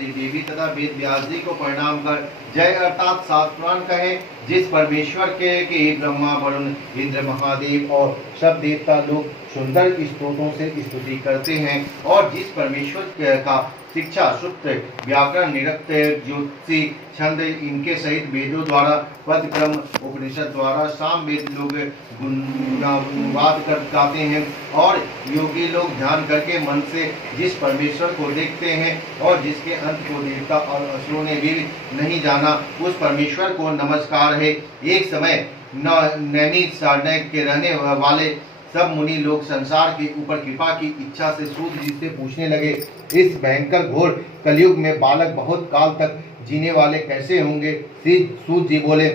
सरस्वती देवी तथा वेद व्यास जी को प्रणाम कर जय अर्थात सात पुराण कहे। जिस परमेश्वर के ब्रह्मा वरुण इंद्र महादेव और सब देवता लोग सुंदर स्तोत्रों से स्तुति करते हैं, और जिस परमेश्वर का शिक्षा सूत्र व्याकरण निरुक्त ज्योतिषी छंद इनके सहित वेदों द्वारा पदक्रम उपनिषद द्वारा साम वेद लोग गुणानुवाद कर गाते हैं, और योगी लोग ध्यान करके मन से जिस परमेश्वर को देखते हैं और जिसके अंत को देवता और असुरों ने भी नहीं जाना, उस परमेश्वर को नमस्कार है। एक समय नैमिषारण्य के रहने वाले सब मुनि लोग संसार के ऊपर कृपा की इच्छा से सूत जी से पूछने लगे, इस भयंकर घोर कलयुग में बालक बहुत काल तक जीने वाले कैसे होंगे? सूत जी बोले,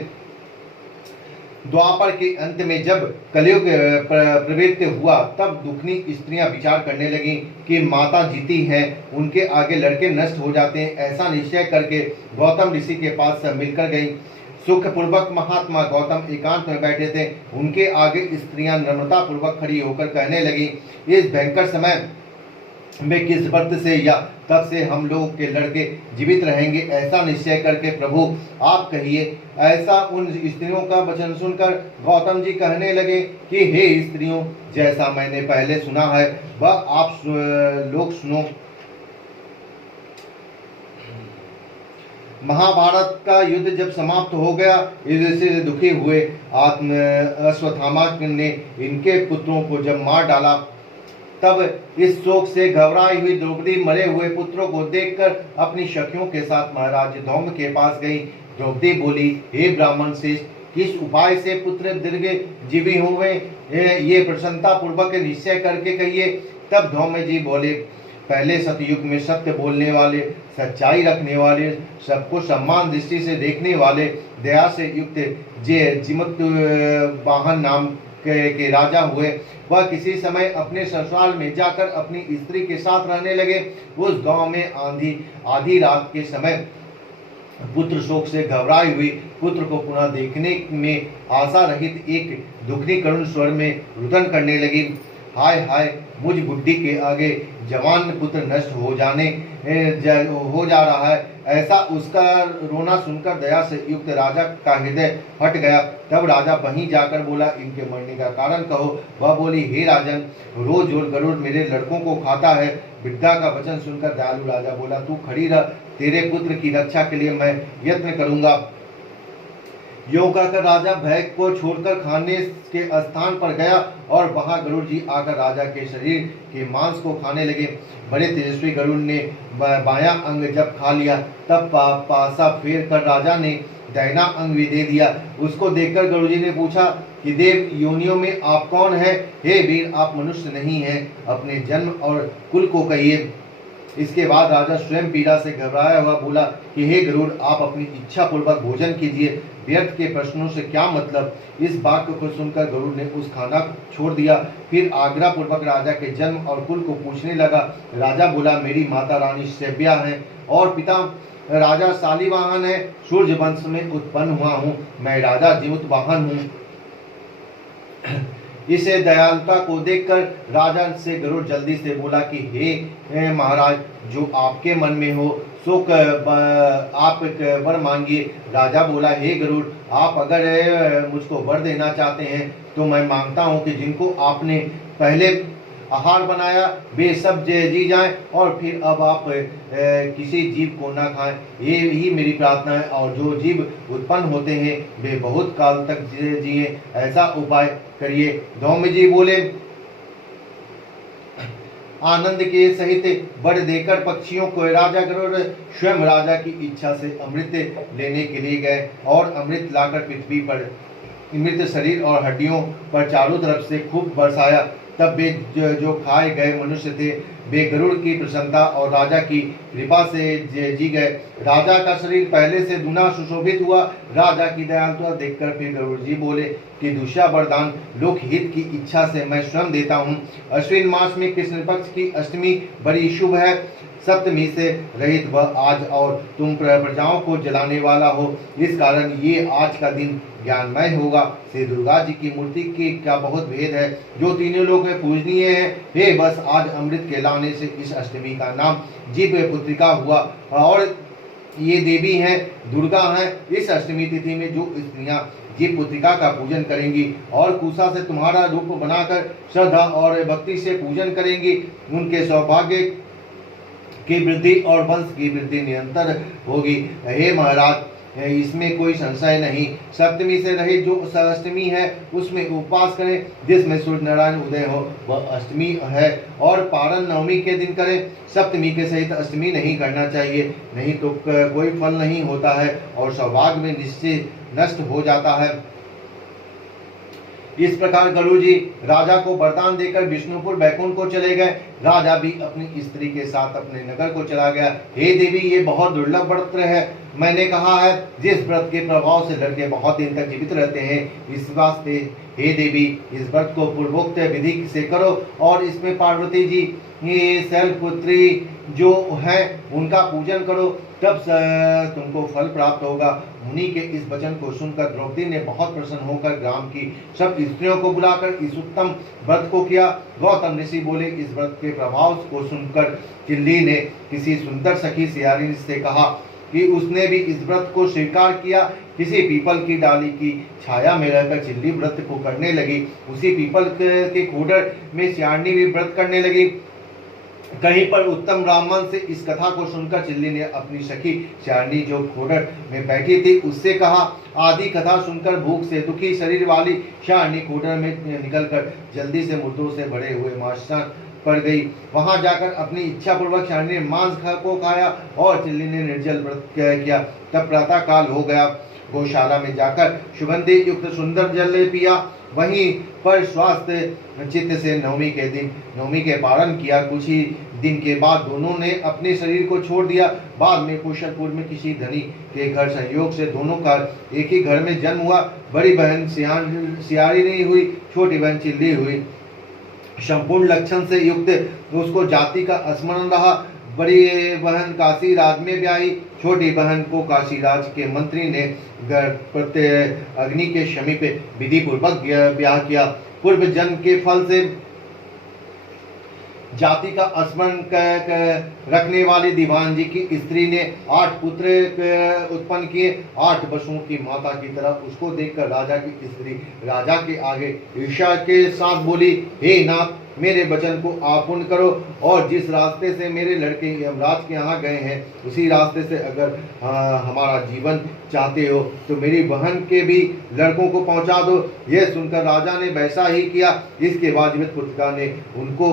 द्वापर के अंत में जब कलयुग प्रवृत्त हुआ तब दुखनी स्त्रियां विचार करने लगी कि माता जीती हैं, उनके आगे लड़के नष्ट हो जाते हैं। ऐसा निश्चय करके गौतम ऋषि के पास सब मिलकर गई। सुख पूर्वक महात्मा गौतम एकांत में बैठे थे, उनके आगे स्त्रियां नम्रता पूर्वक खड़ी होकर कहने लगी, इस भयंकर समय में किस व्रत से या तब से हम लोगों के लड़के जीवित रहेंगे, ऐसा निश्चय करके प्रभु आप कहिए। ऐसा उन स्त्रियों का वचन सुनकर गौतम जी कहने लगे कि हे स्त्रियों, जैसा मैंने पहले सुना है वह आप लोग सुनो। महाभारत का युद्ध जब समाप्त हो गया, इससे दुखी हुए अश्वत्थामा ने इनके पुत्रों को जब मार डाला, तब इस शोक से घबराई हुई द्रौपदी मरे हुए पुत्रों को देखकर अपनी सखियों के साथ महाराज धौम्य के पास गई। द्रौपदी बोली, हे ब्राह्मण श्रेष्ठ, किस उपाय से पुत्र दीर्घ जीवी हुए, ये प्रसन्नता पूर्वक निश्चय करके कहिए। तब धौम्य जी बोले, पहले सतयुग में सत्य बोलने वाले, सच्चाई रखने वाले, सबको सम्मान दृष्टि से देखने वाले, दया से युक्त जिमत वाहन नाम के राजा हुए। वह किसी समय अपने ससुराल में जाकर अपनी स्त्री के साथ रहने लगे। उस गांव में आधी रात के समय पुत्र शोक से घबराई हुई पुत्र को पुनः देखने में आशा रहित एक दुखनी करुण स्वर में रुदन करने लगी, हाय हाय, मुझ बुद्धि के आगे जवान पुत्र नष्ट हो जा रहा है। ऐसा उसका रोना सुनकर दया से युक्त राजा का हृदय फट गया। तब राजा वहीं जाकर बोला, इनके मरने का कारण कहो। वह बोली, हे राजन, रोज रोज गरुड़ मेरे लड़कों को खाता है। वृद्धा का वचन सुनकर दयालु राजा बोला, तू खड़ी रह, तेरे पुत्र की रक्षा के लिए मैं यत्न करूंगा। यूं कहकर राजा भय को छोड़कर खाने के स्थान पर गया, और वहां गरुड़ जी आकर राजा के शरीर के मांस को खाने लगे। बड़े तेजस्वी गरुड़ ने बायां अंग जब खा लिया, तब पासा फेर कर राजा ने दाहिना अंग भी दे दिया। उसको देखकर गरुड़ जी ने पूछा कि देव योनियों में आप कौन हैं? हे वीर, आप मनुष्य नहीं हैं, अपने जन्म और कुल को कहिए। इसके बाद राजा स्वयं पीड़ा से घबराया हुआ बोला कि हे गरुड़, आप अपनी इच्छा पूर्वक भोजन कीजिए, व्यर्थ के प्रश्नों से क्या मतलब। इस बात को सुनकर गरुड़ ने उस खाना छोड़ दिया। फिर आग्रह पूर्वक राजा के जन्म और कुल को पूछने लगा। राजा बोला, मेरी माता रानी शैब्या है और पिता राजा शालिवाहन है। सूर्य वंश में उत्पन्न हुआ हूँ, मैं राजा जिमुतवाहन हूँ। इसे दयालुता को देखकर राजा से गरुड़ जल्दी से बोला कि हे महाराज, जो आपके मन में हो सो आप वर मांगिए। राजा बोला, हे गरुड़, आप अगर मुझको वर देना चाहते हैं तो मैं मांगता हूँ कि जिनको आपने पहले आहार बनाया वे सब जी जाएं, और फिर अब आप किसी जीव को ना खाएं, ये ही मेरी प्रार्थना है। और जो जीव उत्पन्न होते हैं वे बहुत काल तक जिए, ऐसा उपाय करिए। धौम्य जी बोले, आनंद के सहित बढ़ देकर पक्षियों को राजा गरुड़ स्वयं राजा की इच्छा से अमृत लेने के लिए गए, और अमृत लाकर पृथ्वी पर मृत शरीर और हड्डियों पर चारों तरफ से खूब बरसाया। तब वे जो खाए गए मनुष्य थे वे गरुड़ की प्रसन्नता और राजा की कृपा से जी गए। राजा का शरीर पहले से दुना सुशोभित हुआ। राजा की दयालुता देखकर फिर गरुड़ जी बोले कि दूसरा वरदान लोक हित की इच्छा से मैं स्वयं देता हूँ। अश्विन मास में कृष्ण पक्ष की अष्टमी बड़ी शुभ है। सप्तमी से रहित वह आज, और तुम प्रजाओं को जलाने वाला हो, इस कारण ये आज का दिन ज्ञानमय होगा। श्री दुर्गा जी की मूर्ति की का बहुत भेद है, जो तीनों लोग में पूजनीय है। हे बस आज अमृत के लाने से इस अष्टमी का नाम जीव पुत्रिका हुआ, और ये देवी हैं, दुर्गा हैं। इस अष्टमी तिथि में जो स्त्रियां जीव पुत्रिका का पूजन करेंगी और कुशा से तुम्हारा रूप बनाकर श्रद्धा और भक्ति से पूजन करेंगी, उनके सौभाग्य की वृद्धि और वंश की वृद्धि निरंतर होगी। हे महाराज, इसमें कोई संशय नहीं। सप्तमी से रहित जो अष्टमी है उसमें उपवास करें, जिसमें सूर्य नारायण उदय हो, वह अष्टमी है। और पारण नवमी के दिन करें, सप्तमी के सहित अष्टमी नहीं करना चाहिए, नहीं तो कोई फल नहीं होता है और सौभाग्य में निश्चय नष्ट हो जाता है। इस प्रकार गरुड़ जी राजा को वरदान देकर विष्णुपुर बैकुंठ को चले गए। राजा भी अपनी स्त्री के साथ अपने नगर को चला गया। हे देवी, ये बहुत दुर्लभ व्रत है। मैंने कहा है, जिस व्रत के प्रभाव से लड़के बहुत दिन तक जीवित रहते हैं, इस वास्ते हे देवी इस व्रत को पूर्वोक्त विधि से करो, और इसमें पार्वती जी ये शैलपुत्री जो है उनका पूजन करो, तब तुमको फल प्राप्त होगा। मुनि के इस वचन को सुनकर द्रौपदी ने बहुत प्रसन्न होकर ग्राम की सब स्त्रियों को बुलाकर इस उत्तम व्रत को किया। गौतम ऋषि बोले, इस व्रत के प्रभाव को सुनकर चिल्ली ने किसी सुंदर सखी सियारी से कहा कि उसने भी इस व्रत को स्वीकार किया। किसी पीपल की डाली की छाया में रहकर चिल्ली व्रत को करने लगी। उसी पीपल के खोडर में सियारनी भी व्रत करने लगी। कहीं पर उत्तम ब्राह्मण से इस कथा को सुनकर चिल्ली ने अपनी सखी सियारनी जो खोडर में बैठी थी उससे कहा। आदि कथा सुनकर भूख से दुखी शरीर वाली सियारनी खोडर में निकलकर जल्दी से मुर्दों से भरे हुए मांसाहार पड़ गई। वहां जाकर अपनी इच्छा पूर्वक सियारनी ने मांस को खाया और चिल्ली ने निर्जल व्रत किया। तब प्रातः काल हो गया। गौशाला में जाकर सुगंधि युक्त सुंदर जल पिया। वहीं पर स्वास्थ्य चित्त से नवमी के पारण किया। कुछ ही दिन के बाद दोनों ने अपने शरीर को छोड़ दिया। बाद में कुशलपुर में किसी धनी के घर संयोग से दोनों का एक ही घर में जन्म हुआ। बड़ी बहन सियारी नहीं हुई, छोटी बहन चिल्ली हुई। संपूर्ण लक्षण से युक्त उसको जाति का स्मरण रहा। बड़ी बहन काशी राज में ब्याही। छोटी बहन को काशी राज के मंत्री ने अग्नि के समीप विधि पूर्वक ब्याह किया। पूर्व जन्म के फल से जाति का स्मरण रखने वाली दीवान जी की स्त्री ने 8 पुत्र उत्पन्न किए। 8 पशुओं की माता की तरह उसको देखकर राजा की स्त्री राजा के आगे ईर्ष्या के साथ बोली, हे नाथ, मेरे वचन को आप पूर्ण करो, और जिस रास्ते से मेरे लड़के यमराज के यहाँ गए हैं उसी रास्ते से अगर हमारा जीवन चाहते हो तो मेरी बहन के भी लड़कों को पहुंचा दो। यह सुनकर राजा ने वैसा ही किया। इसके बाद जीवित पुत्रिका ने उनको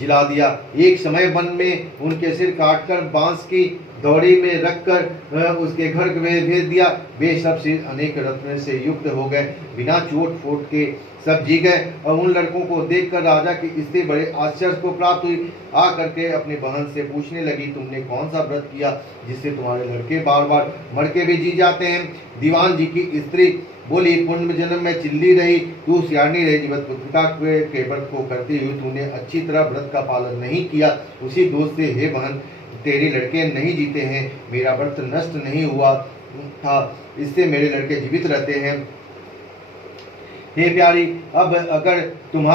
जिला दिया। एक समय वन में उनके सिर काटकर बांस की दौड़ी में रखकर उसके घर भेज दिया। वे सब सिर अनेक रत्न से युक्त हो गए, बिना चोट फोट के सब जी गए। और उन लड़कों को देखकर राजा की स्त्री बड़े आश्चर्य को प्राप्त हुई। आकर के अपनी बहन से पूछने लगी, तुमने कौन सा व्रत किया जिससे तुम्हारे लड़के बार बार मर के भी जी जाते हैं? दीवान जी की स्त्री बोली, पूर्व जन्म में चिल्ली रही, तू सियारनी रही। जीवित पुत्रिका के व्रत को करते हुए तूने अच्छी तरह व्रत का पालन नहीं किया। उसी दोष से हे बहन, तेरे लड़के नहीं जीते हैं। मेरा व्रत नष्ट नहीं हुआ था, इससे मेरे लड़के जीवित रहते हैं। हे प्यारी, अब अगर तुम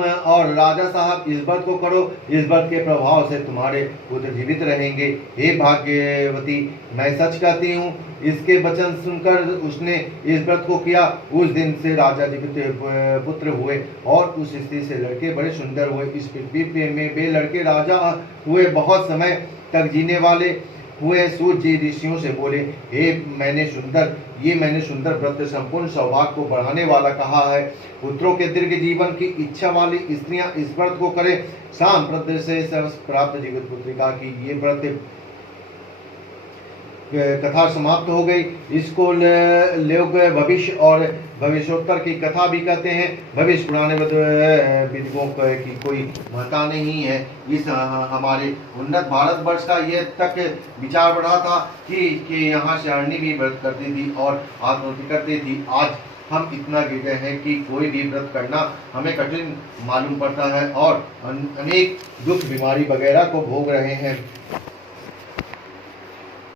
और राजा साहब इस व्रत को करो, इस व्रत के प्रभाव से तुम्हारे पुत्र जीवित रहेंगे। हे भाग्यवती, मैं सच कहती हूँ। इसके वचन सुनकर उसने इस व्रत को किया। उस दिन से राजा जीवित पुत्र हुए और उस स्त्री से लड़के बड़े सुंदर हुए। इस पृथ्वी में वे लड़के राजा हुए, बहुत समय तक जीने वाले हुए। सूर्य जी ऋषियों से बोले, हे मैंने सुंदर व्रत संपूर्ण सौभाग्य को बढ़ाने वाला कहा है। पुत्रों के दीर्घ जीवन की इच्छा वाली स्त्रियां इस व्रत को करें। शाम व्रत से प्राप्त जीवित पुत्रिका की ये व्रत कथा समाप्त हो गई। इसको लोग भविष्य और भविष्योत्तर की कथा भी कहते हैं। भविष्य पुराने विद्वानों की कोई महत्ता नहीं है। इस हमारे उन्नत भारतवर्ष का यह तक विचार बढ़ा था कि यहाँ सियारनी भी व्रत करती थी और आत्महत्या करती थी। आज हम इतना गिर गए हैं कि कोई भी व्रत करना हमें कठिन मालूम पड़ता है और अनेक दुख बीमारी वगैरह को भोग रहे हैं।